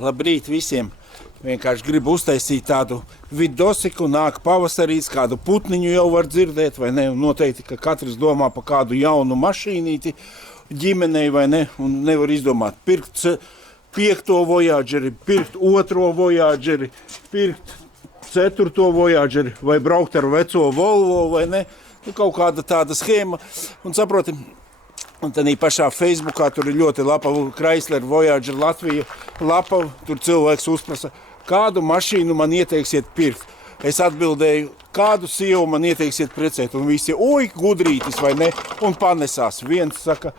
Labrīt visiem! Vienkārši gribu uztaisīt tādu vidosiku, nāk pavasarīs, kādu putniņu jau var dzirdēt, vai ne? Noteikti, ka katrs domā par kādu jaunu mašīnīti ģimenei, vai ne? Un nevar izdomāt pirkt 5. Voyageri, pirkt 2. Voyageri, pirkt 4. Voyageri, vai braukt ar veco Volvo, vai ne? Kaut kāda tāda schēma. Un saproti, un tad pašā Facebookā tur ir ļoti lapa Chrysler Voyager Latvija lapa, tur cilvēks uzprasa, kādu mašīnu man ieteiksiet pirkt. Es atbildēju, kādu sievu man ieteiksiet precēt, un visi, oi, gudrītis, vai ne, un panesās. Viens saka,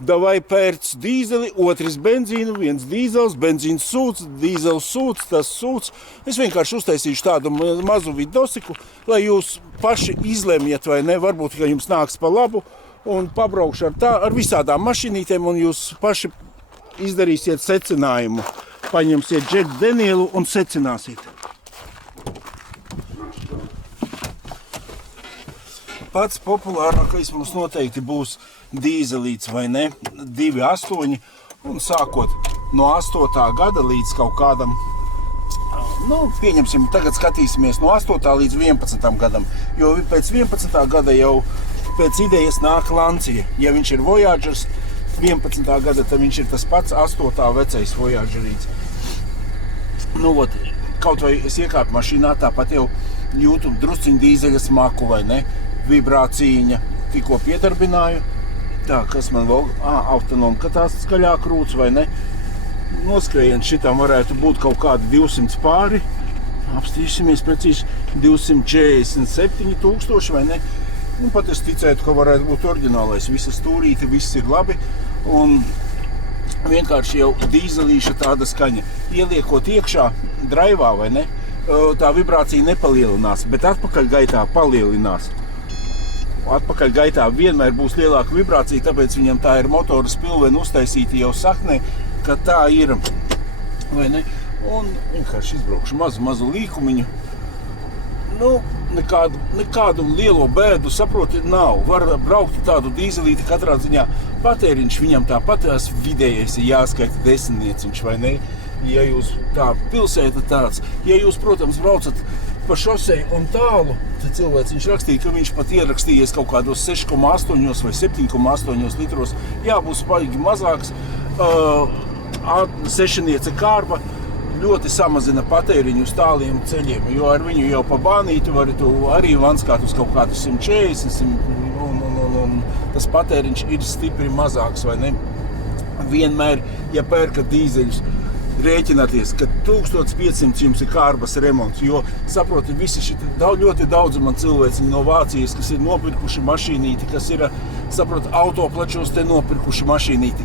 davai pērc dīzeli, otrs benzīnu, viens dīzels, benzīns sūds, dīzels sūds, tas sūds. Es vienkārši uztaisīšu tādu mazu vidosiku, lai jūs paši izlemjat, vai ne, varbūt, ka jums nāks pa labu, un pabraukšu ar visādām mašīnītēm, un jūs paši izdarīsiet secinājumu. Paņemsiet Džeku Danielu un secināsiet. Pats populārākais mums noteikti būs dīzelīts, vai ne? 2.8, un sākot no 8. gada līdz kaut kādam, pieņemsim, tagad skatīsimies no 8. līdz 11. gadam, jo pēc 11. gada jau pēc idejas nāk Lancia. Ja viņš ir Voyagers 11. gada, tad viņš ir tas pats 8. vecais Voyagerīts. Kaut vai es iekāpu mašīnā, tāpat jau jūtu drusciņu dīzeļa smaku, vai ne? Vibrācīņa tikko piedarbināju. Tā, kas man vēl? Autonomi, ka tās skaļāk rūc, vai ne? Noskrējiens šitam varētu būt kaut kādi 200 pāri. Apstīsimies precīzi 247 000, vai ne? Pat es ticētu, ka varētu būt oriģinālais. Visa stūrīte, viss ir labi. Un vienkārši jau dīzelīša tāda skaņa. Ieliekot iekšā draivā, vai ne? Tā vibrācija nepalielinās, bet atpakaļgaitā palielinās. Atpakaļgaitā vienmēr būs lielāka vibrācija, tāpēc viņam tā ir motora spilvena uztaisīta jau saknē, ka tā ir, vai ne? Un vienkārši izbraukšu mazu līkumiņu. Nekādu lielo bēdu, saproti, nav. Var braukt tādu dīzelīti katrā ziņā. Patēriņš viņam tāpatās vidējais ir jāskaita 10, vai ne? Ja jūs tā pilsēta tāds, ja jūs, protams, braucat pa šosei un tālu, tad cilvēciņš rakstīja, ka viņš pat ierakstījies kaut kādos 6,8 vai 7,8 litros. Jā, būs paigi mazāks. 6 kārba ļoti samazina patēriņu uz tāliem ceļiem, jo ar viņu jau pa bānīti vari tu arī vanskāt uz kaut kādu 140, un tas patēriņš ir stipri mazāks, vai ne? Vienmēr, ja pērkat dīzeļus, rēķināties, ka 1500 jums ir kārbas remonts, jo, saproti, visi šiti ļoti daudz man cilvēciņi no Vācijas, kas ir nopirkuši mašīnīti, kas ir, saproti, autoplačos te nopirkuši mašīnīti.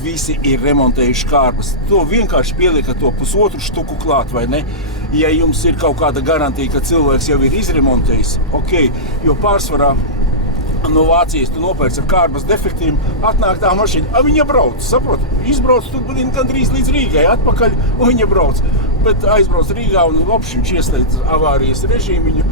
Visi ir remontējuši kārbas. To vienkārši pieliekat to 1,5 štuku klāt, vai ne? Ja jums ir kaut kāda garantija, ka cilvēks jau ir izremontējis, ok, jo pārsvarā no Vācijas tu nopērc ar kārbas defektiem, atnāk tā mašīna, viņa brauc, saproti? Izbrauc tu gandrīz līdz Rīgai, atpakaļ, un viņa brauc. Bet aizbrauc Rīgā un viņš ieslēdz avārijas režīmiņu,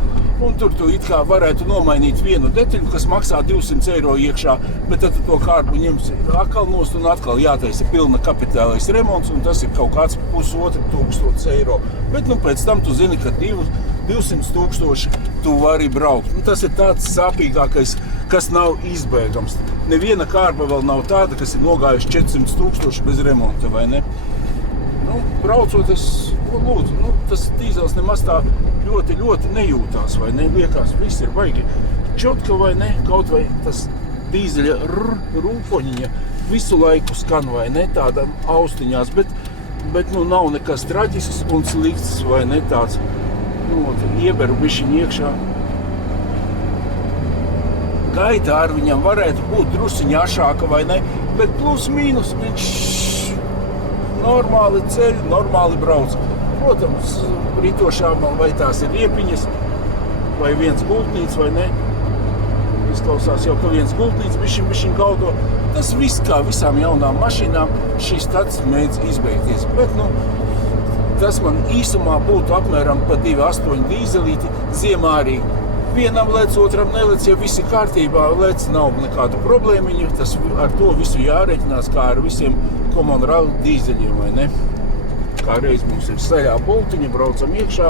un tur tu it kā varētu nomainīt vienu detaļu, kas maksā 200 eiro iekšā, bet tad tu to kārbu ņems atkal nost un atkal jātaisa pilna kapitālais remonts, un tas ir kaut kāds 1500 eiro. Bet pēc tam tu zini, ka 200 000 tu vari braukt. Tas ir tāds sāpīgākais, kas nav izbēgams. Neviena kārba vēl nav tāda, kas ir nogājuši 400 000 bez remonta, vai ne? Braucot, lūdzu, tas dīzels nemaz tā ļoti nejūtās, vai ne? Liekas, viss ir baigi čotka, vai ne? Kaut vai tas dīzeļa rūpoņiņa visu laiku skan, vai ne? Tādām austiņās, bet nav nekas traģisks un slikts, vai ne? Tāds, ieberu bišķiņ iekšā. Gaita ar viņam varētu būt drusiņa ašāka, vai ne? Bet plus mīnus viņš normāli ceļ, normāli brauc. Protams, ritošām vai tās ir riepiņas, vai viens gultnīts, vai ne. Izklausās jau, ka viens gultnīts bišķiņ gaudo. Tas viss, kā visām jaunām mašīnām, šis tāds mēdz izbeigties. Bet, tas man īsumā būtu apmēram pa 2.8 dīzelīti ziemā arī. Vienam lec, otram nelec, ja visi kārtībā lec, nav nekādu problēmiņu, tas ar to visu jārēķinās, kā ar visiem Common Rail dīzeļiem, vai ne? kā reiz mums ir saļā boltiņa, braucam iekšā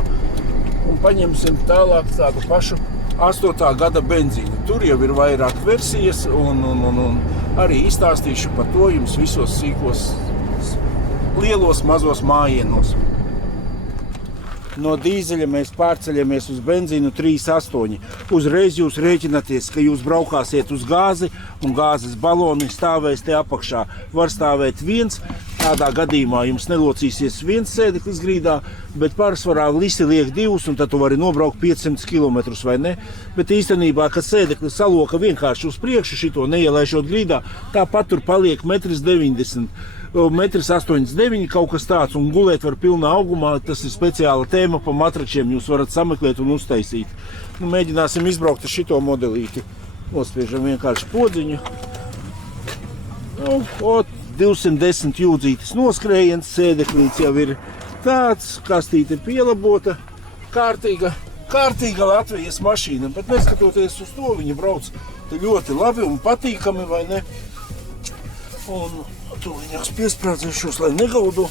un paņemsim tālāk tādu pašu 8. gada benzīnu. Tur jau ir vairāk versijas un arī izstāstīšu par to jums visos sīkos, lielos, mazos mājienos. No dīzeļa mēs pārceļamies uz benzīnu 3.8. Uzreiz jūs rēķināties, ka jūs braukāsiet uz gāzi un gāzes baloni stāvēs te apakšā. Var stāvēt viens, tādā gadījumā jums nelocīsies viens sēdeklis grīdā, bet pārsvarā visi liek divus un tad tu vari nobraukt 500 km, vai ne? Bet īstenībā, kad sēdeklis saloka vienkārši uz priekšu šito neielaišot grīdā, tāpat tur paliek 1,90 m. 1,89 m kaut kas tāds, un gulēt var pilnā augumā. Tas ir speciāla tēma pa matračiem, jūs varat sameklēt un uztaisīt. Mēģināsim izbraukt ar šito modelīti. Nospiežam vienkārši podziņu. 210 jūdzītes noskrējiens, sēdeklīts jau ir tāds, kastīte pielabota, kārtīga Latvijas mašīna, bet neskatoties uz to, viņa brauc ļoti labi un patīkami, vai ne? Un tūlīņās piesprādzēšos, lai negaudu.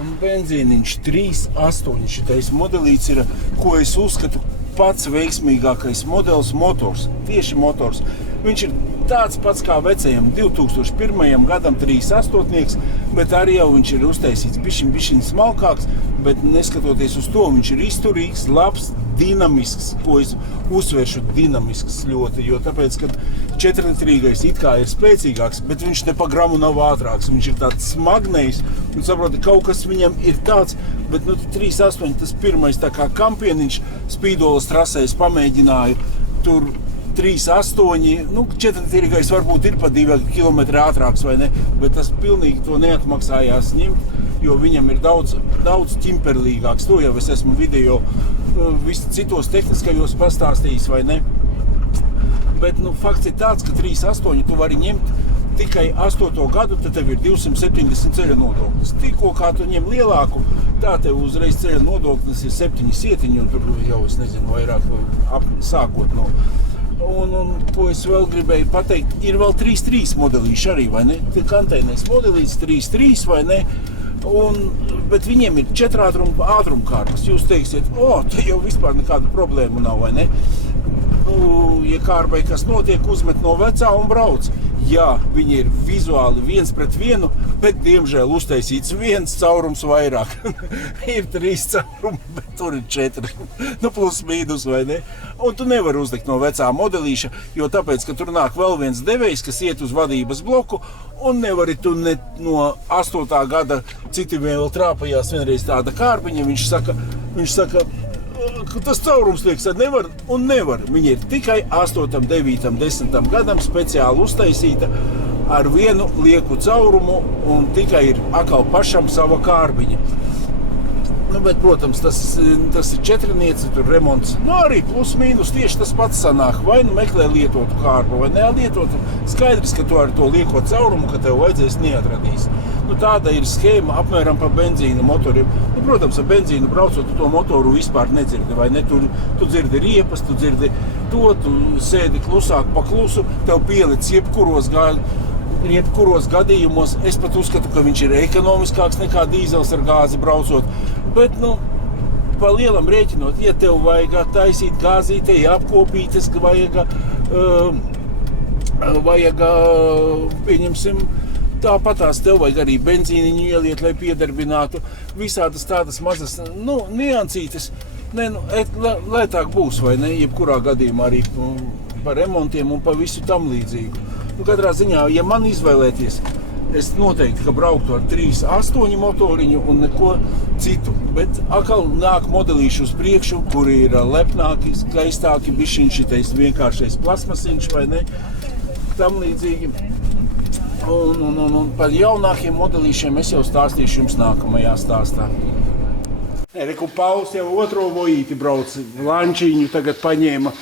Un benzīniņš 3.8. Šitais modelīts ir, ko es uzskatu pats veiksmīgākais modelis motors. Tieši motors. Viņš ir tāds pats kā vecajam 2001. gadam 3.8, bet arī jau viņš ir uztaisīts bišķiņ smalkāks, bet neskatoties uz to, viņš ir izturīgs, labs, dinamisks, ko es uzsveršu dinamisks ļoti, jo tāpēc, kad 4-litrīgais it kā ir spēcīgāks, bet viņš ne pa gramu nav ātrāks, viņš ir tāds smagnējs, un saproti, kaut kas viņam ir tāds, bet 3.8 tas pirmais tā kā kampieniņš Spīdolas trasēs pamēģināju, tur 3.8, 4-litrīgais varbūt ir pa 2 km ātrāks, vai ne, bet tas pilnīgi to neatmaksājās ņemt, jo viņam ir daudz ķimperlīgāks. To jau es esmu video citos tehniskajos pastāstījis, vai ne? Bet fakts ir tāds, ka 3.8 tu vari ņemt tikai 8. gadu, tad tev ir 270 ceļa nodoklis. Tikko kā tu ņem lielāku, tā tev uzreiz ceļa nodoklis ir 7 sietiņi, un tur jau, es nezinu, vairāk sākot no. Un ko es vēl gribēju pateikt, ir vēl 3.3 modelīši arī, vai ne? Kanteinais modelīts 3.3, vai ne? Bet viņiem ir 4 ātrumkārtas. Jūs teiksiet, te jau vispār nekāda problēma nav, vai ne? Ja kārbai kas notiek, uzmet no vecā un brauc. Jā, viņi ir vizuāli 1:1, bet, diemžēl, uztaisīts viens caurums vairāk. Ir 3 caurumi, bet tur ir 4. Plus mīnus, vai ne? Un tu nevari uzlikt no vecā modelīša, jo tāpēc, ka tur nāk vēl viens devējs, kas iet uz vadības bloku, un nevari tu ne no 8. gada, citi vēl trāpajās vienreiz tāda kārbiņa, viņš saka, tas caurums liekas, nevar un nevar. Viņa ir tikai 8., 9., 10. gadam speciāli uztaisīta ar vienu lieku caurumu un tikai ir atkal pašam sava kārbiņa. Bet, protams, tas ir 4-niece, tur remonts. Arī plus mīnus tieši tas pats sanāk. Vai meklē lietotu kārbu, vai nelietotu. Skaidrs, ka tu ar to lieko caurumu, ka tev vajadzēs neatradīs. Tāda ir schēma apmēram pa benzīna motoriem. Protams, ar benzīnu braucot, tu to motoru vispār nedzirdi, vai ne? Tu dzirdi riepas, tu dzirdi to, tu sēdi klusāk pa klusu, tev pielic jebkuros gadījumos. Es pat uzskatu, ka viņš ir ekonomiskāks nekā dīzels ar gāzi braucot. Bet, pa lielam rēķinot, ja tev vajag taisīt gāzītei, apkopītes, vajag, pieņemsim, tāpatās tev vajag arī benzīniņu ieliet, lai piedarbinātu. Visādas tādas mazas, niansītes, lētāk būs, vai ne, jebkurā gadījumā arī par remontiem un pa visu tam līdzīgu. Katrā ziņā, ja man izvēlēties, es noteikti, ka brauktu ar 3.8 motoriņu un neko citu. Bet atkal nāk modelīši uz priekšu, kuri ir lepnāki, skaistāki, bišķiņ šitais vienkāršais plasmasiņš, vai ne, tam līdzīgi. Un par jaunākiem modelīšiem es jau stāstīšu jums nākamajā stāstā. Reku Pauls jau otro vojīti brauc, lančiņu tagad paņēma.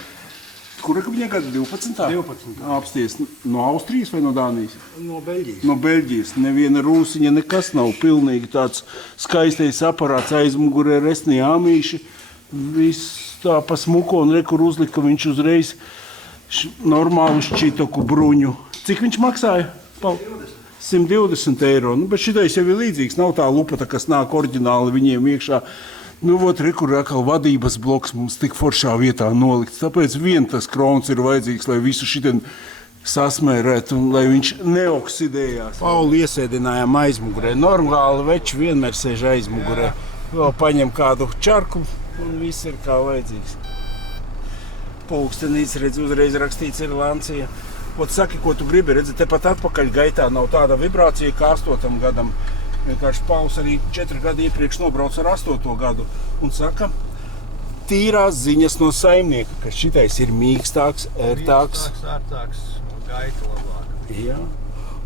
Kura viņa gada? 12? 12. Apsties no Austrijas vai no Dānijas? No Beļģijas. No Beļģijas. Neviena rūsiņa, nekas nav. Pilnīgi tāds skaistais aparāts, aizmugurē resnie āmīši. viss tā pa smuko un rekur uzlika viņš uzreiz normālu šķitoku bruņu. Cik viņš maksāja? 120 eiro. Nu, bet šitais jau ir līdzīgs. Nav tā lupata, kas nāk oriģināli viņiem iekšā. Nu, rekur atkal vadības bloks mums tik foršā vietā nolikts. Tāpēc vien tas krons ir vajadzīgs, lai visu šitien sasmērētu un lai viņš neoksidējās. Pauli iesēdinājām aizmugurē. Normāli veči vienmēr sēž aizmugurē. Vēl paņem kādu čarku un viss ir kā vajadzīgs. Pulkstenīts, redz, uzreiz rakstīts ir Lancia. Saki, ko tu gribi, redzi, tepat atpakaļ gaitā nav tāda vibrācija kā 8. gadam. Vienkārši Pauls arī 4 gadi iepriekš nobrauc ar 8. gadu un saka, tīrās ziņas no saimnieka, ka šitais ir mīkstāks, ērtāks. Ērtāks un gaita labāk. Jā.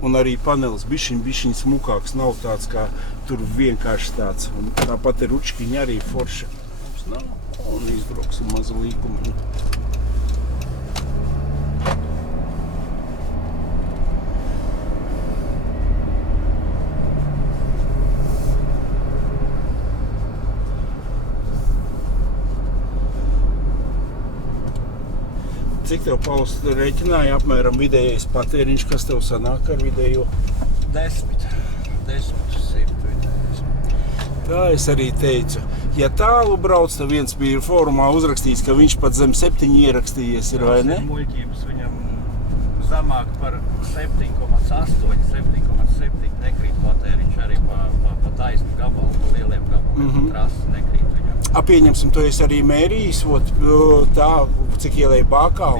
Un arī panelis bišķiņ smukāks, nav tāds kā tur vienkārši tāds. Un tāpat ir ručkiņi arī forša. Mums nav, un izbrauksim mazu līkumu. Cik tev, Pauls, rēķināja apmēram vidējais patēriņš, kas tev sanāk ar vidējo? 10 vidējais. Tā es arī teicu. Ja tālu brauc, tad viens bija fórumā uzrakstījis, ka viņš pat zem 7 ierakstījies ir, vai ne? Tas ir muļķības, viņam zamāk par 7,8, 7,7 nekrīt patēriņš arī pa taisnu gabalu, pa lieliem gabaliem, pa trases nekrīt viņam. Pieņemsim, to es arī mērījis, tā, cik ielēja bākā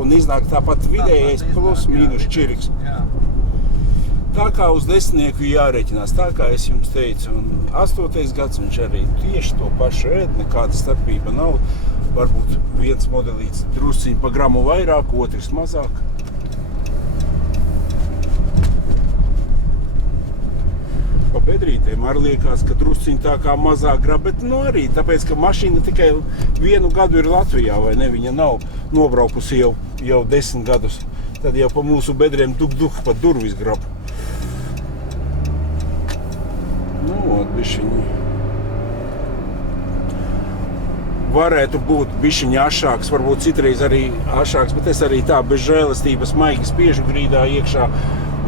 un iznāk tāpat vidējais plus mīnus čiriks. Jā. Tā kā uz 10 jārēķinās, tā kā es jums teicu, un 8. gads viņš arī tieši to pašu ēd, nekāda starpība nav. Varbūt viens modelīts drusciņ pa gramu vairāk, otrs mazāk. Pa bedrītēm arī liekas, ka drusciņ tā kā mazāk grab, bet arī tāpēc, ka mašīna tikai 1 gadu ir Latvijā, vai ne? Viņa nav nobraukusi jau 10 gadus. Tad jau pa mūsu bedriem duk pa durvis grab. Bišķiņi. Varētu būt bišķiņi ašāks, varbūt citreiz arī ašāks, bet es arī tā bez žēlastības maigi spiežu grīdā iekšā.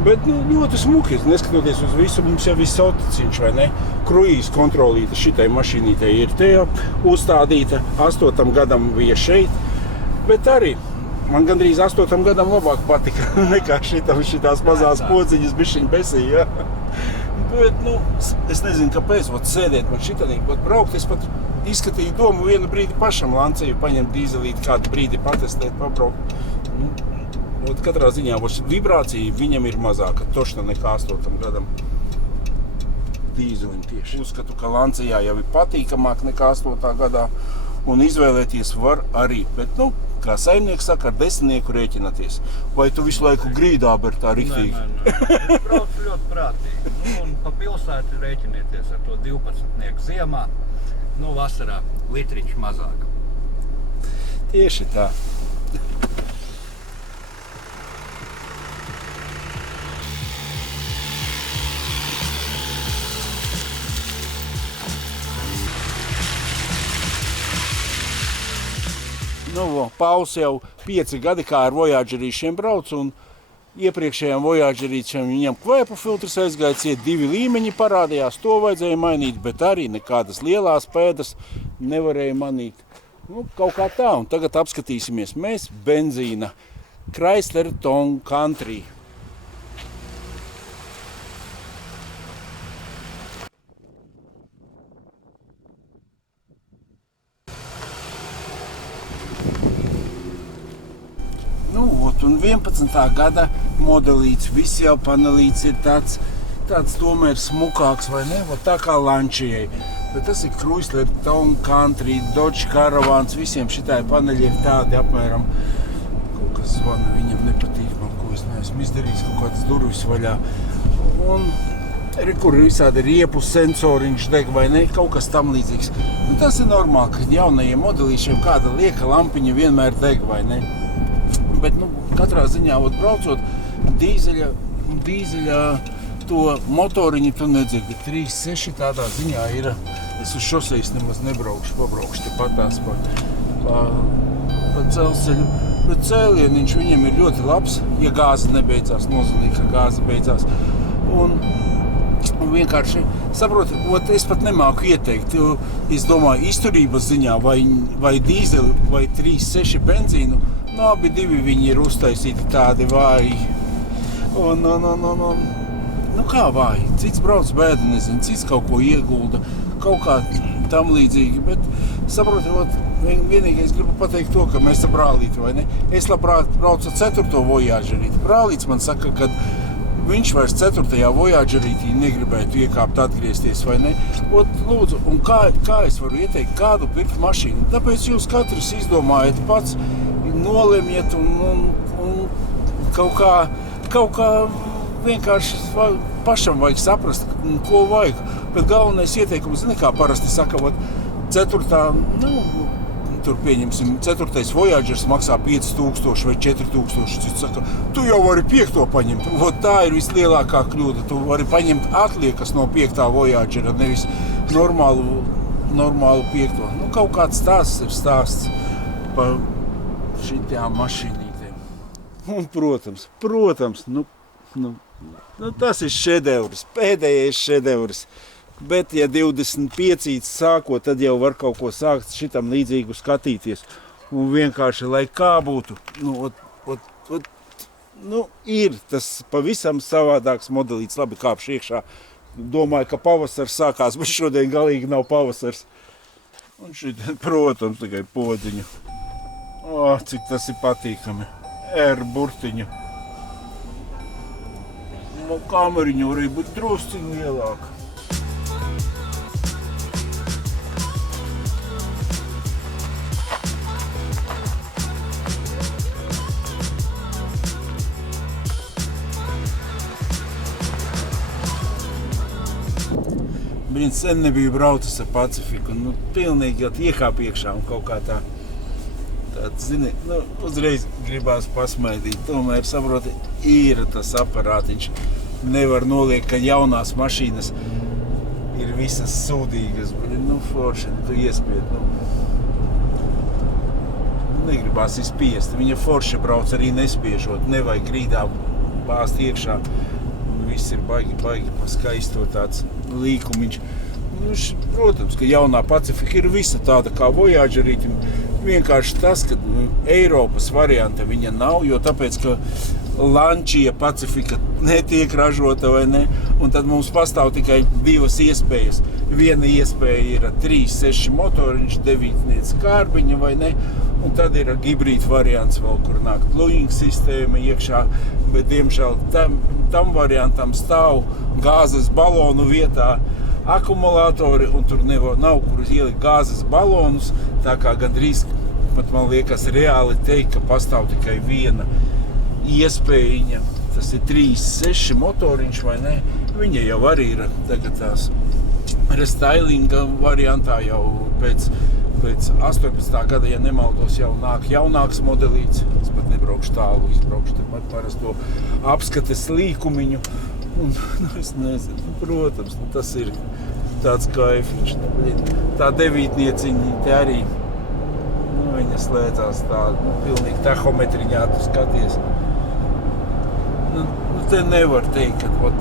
Bet ļoti smuki, neskatoties uz visu, mums jau viss autociņš, vai ne? Kruīz kontrolīta šitai mašīnītei ir te uzstādīta, 8. gadam bija šeit, bet arī man gandrīz 8. gadam labāk patika nekā šitās mazās podziņas bišķiņi besīja. Bet, es nezinu, kāpēc, sēdēt man šitādīgi, braukt, es pat izskatīju domu vienu brīdi pašam Lanciju, paņemt dīzelīti, kādu brīdi patestēt, pabraukt. Katrā ziņā vibrācija viņam ir mazāka, tošna nekā 8. gadam. Dīzelim tieši. Uzskatu, ka Lancijā jau ir patīkamāk nekā 8. gadā, un izvēlēties var arī, bet, kā saimnieks saka, ar 10 rēķināties. Vai tu visu laiku grīdā ber tā riktīgi? Nē. Es braucu ļoti prātīgi. Un pa pilsētu rēķinieties ar to 12 ziemā, vasarā litriņš mazāk. Tieši tā. Pauls jau 5 gadi kā ar Voyagerīšiem brauc, un iepriekšējām Voyagerīšiem viņam kvēpu filtrs aizgāja, 2 līmeņi parādījās, to vajadzēja mainīt, bet arī nekādas lielās pēdas nevarēja manīt. Kaut kā tā, un tagad apskatīsimies mēs benzīna Chrysler Town Country. Un 11. gada modelīts, viss jau panelīts ir tāds tomēr smukāks, vai ne? Tā kā Lanciai. Bet tas ir Chrysler Town Country, Dodge Caravans, visiem šitāji paneļi ir tādi apmēram. Kaut kas zvana, viņam nepatīk man, ko es neesmu izdarījis, kaut kādas durvis vaļā. Un kur ir visādi riepu sensoriņš deg, vai ne? Kaut kas tam līdzīgs. Tas ir normāli, ka jaunajiem modelīšiem kāda lieka lampiņa vienmēr deg, vai ne? Bet, katrā ziņā, braucot dīzeļā to motoriņu, tu nedzirdi. 3.6 tādā ziņā ir Es uz šosejas nemaz nebraukšu, pabraukšu te patās pa dzelzceļu. Bet cēlieniņš viņam ir ļoti labs, ja gāze nebeidzās, nozīmīgi, ka gāze beidzās. Un vienkārši saproti, es pat nemāku ieteikt. Es domāju, izturības ziņā vai dīzeli, vai 3.6 benzīnu, abi divi viņi ir uztaisīti tādi vāji. Kā vāji? Cits brauc bēdu, nezinu, cits kaut ko iegulda, kaut kā tam līdzīgi. Bet saproti, vienīgais gribu pateikt to, ka mēs ar brālīti, vai ne? Es labprāt braucu 4. Voyagerīti. Brālīts man saka, ka viņš vairs 4. Voyagerītī negribētu iekāpt, atgriezties, vai ne? Lūdzu, un kā es varu ieteikt, kādu pirkt mašīnu? Tāpēc jūs katrs izdomājat pats, nolemjiet un kaut kā vienkārši pašam vajag saprast, ko vajag. Bet galvenais ieteikums, kā parasti saka, 4. Tur pieņemsim, 4. Voyagers maksā 5,000 vai 4,000. Cits saka, tu jau vari 5. paņemt. Tā ir vislielākā kļūda. Tu vari paņemt atliekas no 5. Voyagera, nevis normālu 5. Kaut kāds stāsts ir stāsts par šitām mašīnītēm. Un, protams, tas ir šedevrs, pēdējais šedevrs. Bet, ja 25 sākot, tad jau var kaut ko sākt šitam līdzīgu skatīties. Un vienkārši, lai kā būtu, ir tas pavisam savādāks modelīts. Labi, kāpšu iekšā. Domāju, ka pavasars sākās, bet šodien galīgi nav pavasars. Un šitien, protams, tikai podziņu. Cik tas ir patīkami. Burtiņu. Kameriņu arī būt drusciņu lielāka. Sen nebija braucis ar Pacifiku, pilnīgi jau iekāp iekšā un kaut kā tā, zini, uzreiz gribās pasmaidīt. Tomēr, saproti, ir tas aparātiņš. Nevar noliekt, ka jaunās mašīnas ir visas sūdīgas. Forši, tu iespied. Negribās izspiest. Viņa forši brauc arī nespiežot. Nevajag grīdā bāzt iekšā. Viss ir baigi pa skaisto tāds līkumiņš. Protams, ka jaunā Pacifika ir visa tāda kā Voyagerīti. Vienkārši tas, ka Eiropas varianta viņa nav, jo tāpēc, ka Lancia Pacifika netiek ražota, vai ne? Un tad mums pastāv tikai divas iespējas. Viena iespēja ir 3.6 motoriņš, 9 kārbiņa, vai ne? Un tad ir hibrīd variants vēl, kur nāk pluging sistēma iekšā, bet diemžēl tam variantam stāv gāzes balonu vietā akumulātori, un tur nav kur ielikt gāzes balonus, tā kā gandrīz, pat man liekas, reāli teikt, ka pastāv tikai viena iespējiņa, tas ir 3.6 motoriņš, vai ne? Viņa jau arī ir tagad tās restylinga variantā jau pēc 18. gada, ja nemaldos, jau nāk jaunāks modelīts. Es pat nebraukšu tālu, izbraukšu tepat parasto apskates līkumiņu. Un, es nezinu, protams, tas ir tāds kaifiņš. Tā 9-nieciņa te arī, viņa slēdzās tā, pilnīgi tahometriņā tu skaties. Te nevar teikt, ka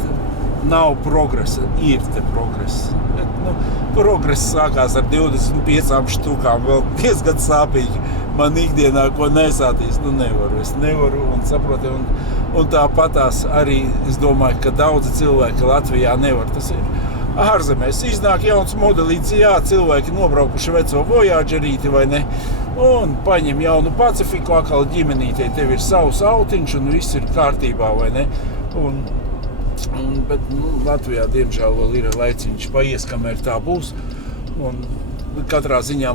nav progresa, ir te progress. Bet, progress sākās ar 25 štukām, vēl diezgan sāpīgi. Man ikdienā, ko nesātīs, es nevaru, un saproti, un tāpatās arī, es domāju, ka daudzi cilvēki Latvijā nevar. Tas ir ārzemēs. Iznāk jauns modelīts, cilvēki nobraukuši veco Voyagerīti, vai ne? Un paņem jaunu Pacifiku, atkal ģimenītei, tev ir savs autiņš, un viss ir kārtībā, vai ne? Bet Latvijā, diemžēl, vēl ir laiciņš paies, kamēr tā būs. Un katrā ziņā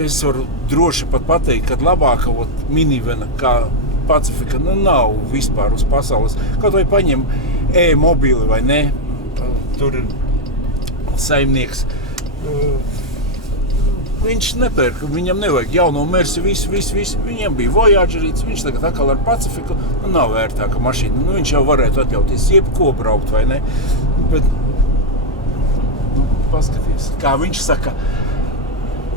es varu droši pat pateikt, ka labāka minivena kā Pacifika nav vispār uz pasaules. Kaut vai paņem e-mobili, vai ne? Tur ir saimnieks. Viņš nepērk, viņam nevajag jauno Mersi, visu. Viņam bija Voyagerīts, viņš tagad atkal ar Pacifiku, nav vērtāka mašīna. Viņš jau varētu atļauties jebko braukt, vai ne? Bet paskaties. Kā viņš saka,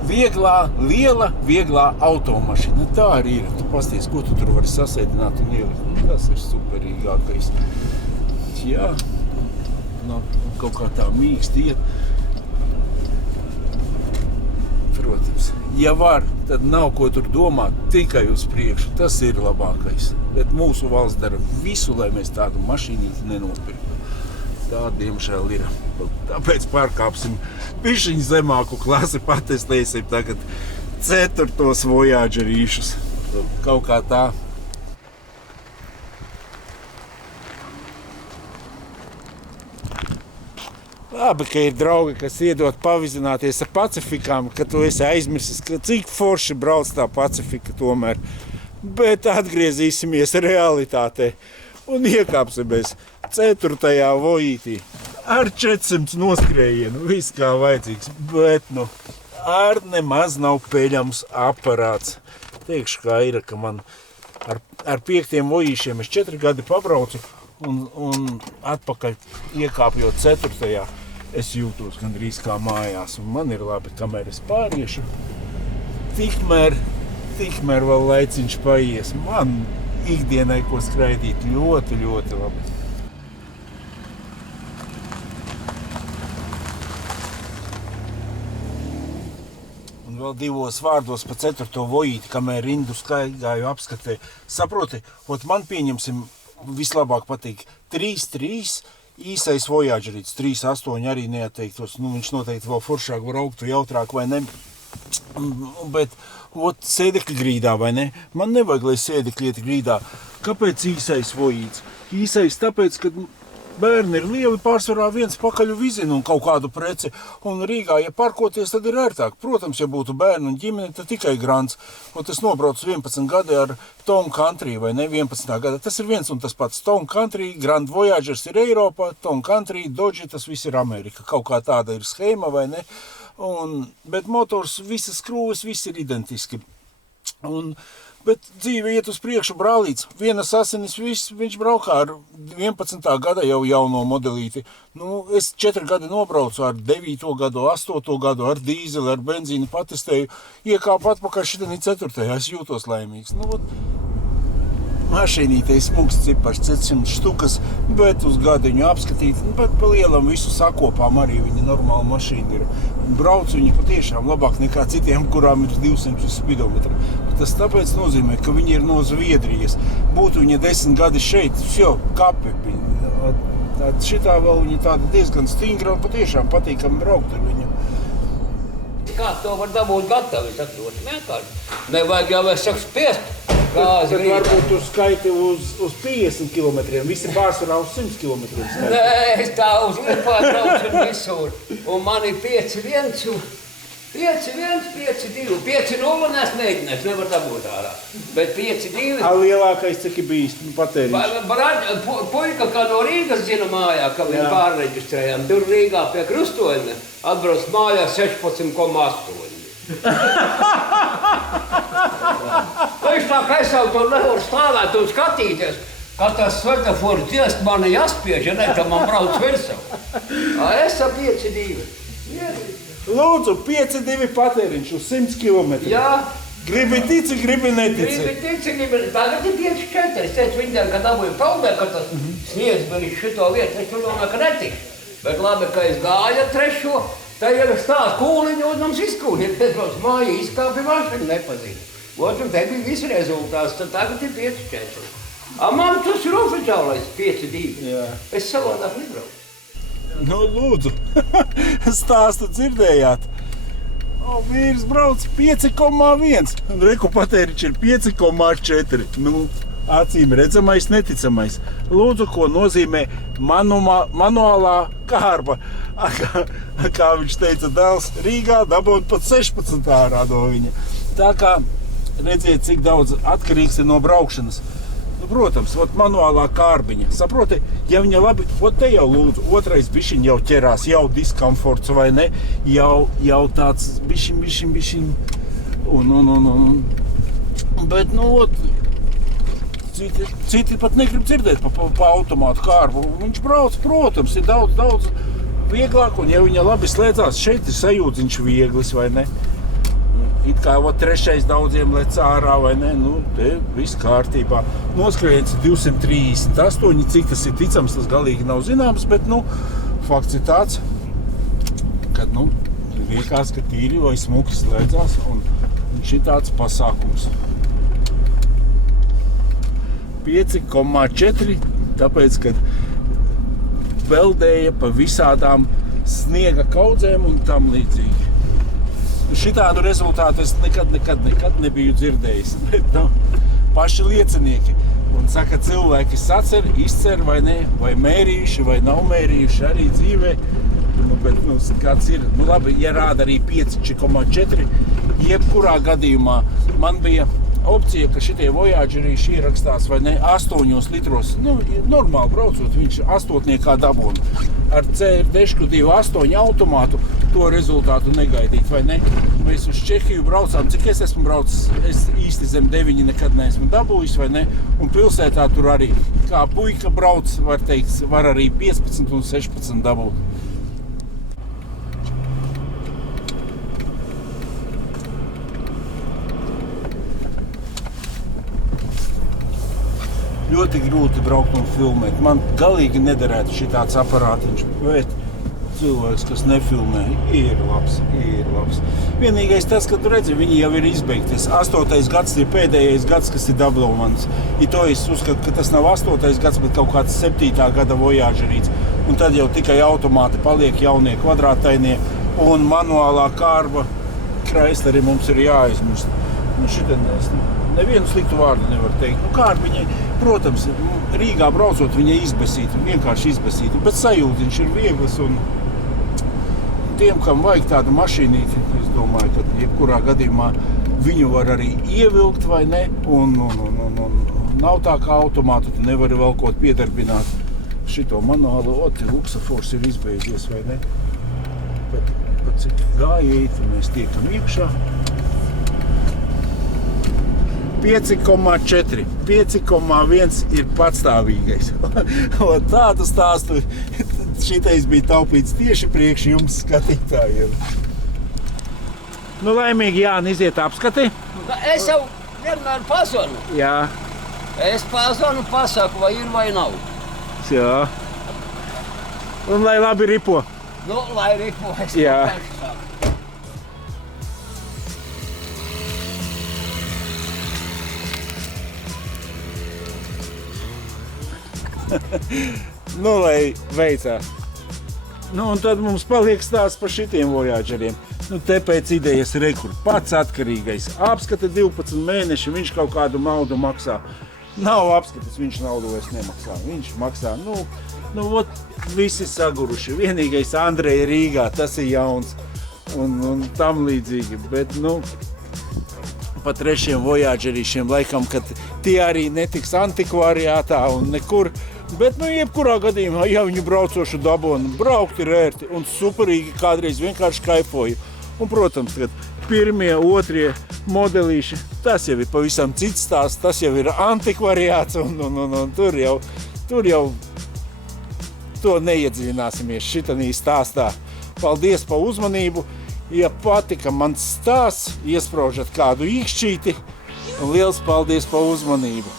vieglā automašīna. Tā arī ir. Tu pasties, ko tu tur vari sasēdināt un ielikt. Tas ir superīgākais. Jā, kaut kā tā mīksti iet. Protams, ja var, tad nav ko tur domāt, tikai uz priekšu. Tas ir labākais. Bet mūsu valsts dara visu, lai mēs tādu mašīnīti nenopirktu. Tā, diemžēl, ir. Tāpēc pārkāpsim bišķiņu zemāku klasi, patestēsim tagad 4. Voyagerīšus. Kaut kā tā. Labi, ka ir draugi, kas iedod pavizināties ar Pacifikām, ka tu esi aizmirsis, ka cik forši brauc tā Pacifika tomēr. Bet atgriezīsimies realitātē un iekāpsimies 4. vojītī ar 400 noskrējienu, viss kā vajadzīgs, bet ar nemaz nav peļams aparāts. Teikšu, kā ir, ka man ar 5 vojīšiem es 4 gadi pabraucu un atpakaļ iekāpjot 4. Es jūtos gandrīz kā mājās, un man ir labi, kamēr es pāriešu. Tikmēr vēl laiciņš paies. Man ikdienai, ko skraidīt, ļoti, ļoti labi. Un vēl 2 vārdos pa 4. vojīti, kamēr rindu skaigāju apskatē. Saproti, man pieņemsim, vislabāk patīk 3-3, īsais Voyagerīts, 3-8 arī neatteiktos. Viņš noteikti vēl foršāk var augt, jautrāk vai ne. Bet sēdekļa grīdā vai ne? Man nevajag, lai sēdekļi iet grīdā. Kāpēc īsais Vojīts? Īsais tāpēc, ka bērni ir lieli, pārsvarā viens pakaļu vizinu un kaut kādu preci. Un Rīgā, ja parkoties, tad ir ērtāk. Protams, ja būtu bērni un ģimene, tad tikai grants. Un tas nobrauc 11 gadi ar Tom Country, vai ne 11. gada. Tas ir viens un tas pats. Tom Country, Grand Voyagers ir Eiropā, Tom Country, Dodge, tas viss ir Amerika. Kaut kā tāda ir schēma, vai ne? Bet motors, visas skrūves, viss ir identiski. Bet dzīve iet uz priekšu, brālīts. Vienas asinis, viņš braukā ar 11. gada jau jauno modelīti. Es 4 gadi nobraucu ar 9. gadu, 8. gadu, ar dīzeli, ar benzīnu patestēju. Iekāpu atpakaļ šitani 4. Es jūtos laimīgs. Mašīnītei smūgs cipars, 400 štukas, bet uz gadiņu apskatīt. Bet pa lielam visu sakopām arī viņa normāla mašīna ir. Brauc viņa patiešām labāk nekā citiem, kurām ir 200 spidometru. Tas tāpēc nozīmē, ka viņi ir no Zviedrijas. Būtu viņa 10 gadi šeit, kapi. Šitā vēl viņa tāda diezgan stingra un patiešām patīkami braukt ar viņu. Kā to var dabūt gatavi, es atrodu vienkārši. Nevajag jau es saku spiest. Tad varbūt tu skaiti uz 50 kilometriem, visi pārsvarā uz 100 kilometriem skaiti. Nē, es tā uz Liepāju braucu un visur. Un man ir 5-1, 5-2, 5-0 es mēģināšu, nevar dabūt ārā. Bet 5-2... Lielākais cik ir bijis patēriņš? Puika, kā no Rīgas zina mājā, ka viņi pārreģistrējām. Tur Rīgā pie Krustojuma atbrauc mājā 16,8. Viņš tā, ka es jau to nevaru stāvēt un skatīties, ka tas svetafors dziest mani jāspiež, ja ne, ka man brauc virsū. Es ar 5-2. Lūdzu, 5-2 patēriņš uz 100 kilometru. Jā. Gribi tici, gribi netici. Tagad ir 5-4. Es teicu viņiem, ka dabūju peldē, ka tas sniegs bija šito vietu. Es domāju, ka netikšu. Bet labi, ka es gāju ar 3. Tā jau ir stāst kūliņu un mums izkūliņu. Pēc brauc māju izkāpi mašanu nepazīst. Otru te bija viss rezultāts, tad tagad ir 5-4. Man tas ir oficiālais 5-2. Es savādāk nebraucu. Lūdzu, stāstu dzirdējāt. Vīrs brauc 5,1. Reku patēriņš ir 5,4. Acīm redzamais, neticamais. Lūdzu, ko nozīmē manuālā kārba. Kā viņš teica, dēls Rīgā dabūt pat 16 ārā no viņa. Tā kā redziet, cik daudz atkarīgs ir no braukšanas. Protams, manuālā kārbiņa. Saproti, ja viņa labi, te jau lūdzu, otrais bišķiņ jau ķerās, jau diskomforts vai ne, jau tāds bišķiņ. Bet, citi pat negrib dzirdēt pa automātu kārbu. Viņš brauc, protams, ir daudz vieglāk, un ja viņa labi slēdzās, šeit ir sajūdziņš vieglis, vai ne? It kā trešais daudziem lec ārā, vai ne? Nu, te viss kārtībā. Noskrējiens 238, cik tas ir ticams, tas galīgi nav zināms, bet, nu, fakts ir tāds, kad, nu, liekas, ka tīri vai smuki slēdzās, un šitāds pasākums. 5,4, tāpēc, kad peldēja pa visādām sniega kaudzēm un tam līdzīgi. Šitādu rezultātu es nekad nebiju dzirdējis, bet, nu, paši liecinieki. Un saka, cilvēki sacer, izcer vai ne, vai mērījuši, vai nav mērījuši arī dzīvē. Nu, bet, nu, kāds ir, nu, labi, ja rāda arī 5,4, jebkurā gadījumā man bija opcija, ka šitie Voyagerīši ierakstās, vai ne, 8 litros, nu, normāli braucot, viņš 8 dabūna. Ar CR-2 8 automātu to rezultātu negaidīt, vai ne? Mēs uz Čehiju braucām, cik es esmu braucis, es īsti zem 9 nekad neesmu dabūjis, vai ne? Un pilsētā tur arī, kā puika brauc, var teikt, var arī 15 un 16 dabūt. Ļoti grūti braukt un filmēt. Man galīgi nederētu šitāds aparātiņš, bet cilvēks, kas nefilmē, ir labs. Vienīgais tas, ka tu redzi, viņi jau ir izbeigties. 8. gads ir pēdējais gads, kas ir Dablomans. Ja to es uzskatu, ka tas nav 8. gads, bet kaut kāds 7. gada Voyagerīts. Un tad jau tikai automāti paliek jaunie kvadrātainie un manuālā kārba Chrysleri mums ir jāaizmirst. Nu, šitien es nevienu sliktu vārdu nevaru teikt. Nu, kārbiņai, protams, Rīgā braucot, viņa izbesīta, vienkārši izbesīta, bet sajūtiņš ir viegls un tiem, kam vajag tādu mašīnīti, es domāju, ka jebkurā gadījumā viņu var arī ievilkt, vai ne, un nav tā kā automātu, tu nevari vēl kaut piedarbināt šito manuālo, luksafors ir izbeidzies, vai ne, bet cik gājēji, tad mēs tiekam iekšā. 5,4, 5,1 ir patstāvīgais. Tādu stāstu šitais bija taupīts tieši priekš jums skatītājiem. Nu, laimīgi, Jāni, iziet apskati. Es jau vienmēr pazvanu. Jā. Es pazvanu, pasaku, vai ir vai nav. Jā. Un lai labi ripo. Nu, lai ripo, es Jā. saku. Nu, lai veicās. Nu, un tad mums paliek stāsts par šitiem Voyageriem. Nu, te pēc idejas rekur. Pats atkarīgais. Apskata 12 mēneši, viņš kaut kādu naudu maksā. Nav apskatas, viņš naudu vairs nemaksā. Viņš maksā, ot, visi saguruši. Vienīgais Andreja Rīgā, tas ir jauns un tam līdzīgi. Bet, pa trešiem Voyagerīšiem laikam, kad tie arī netiks antikvariātā un nekur. Bet, jebkurā gadījumā, ja viņu braucošu dabonu, braukt ir ērti un superīgi kādreiz vienkārši kaifoju. Un, protams, kad pirmie, otrie modelīši, tas jau ir pavisam cits stāsts, tas jau ir antikvariāts un tur jau to neiedziļināsimies šitanī stāstā. Paldies par uzmanību, ja patika mans stāsts, iespraužat kādu īkšķīti un liels paldies par uzmanību.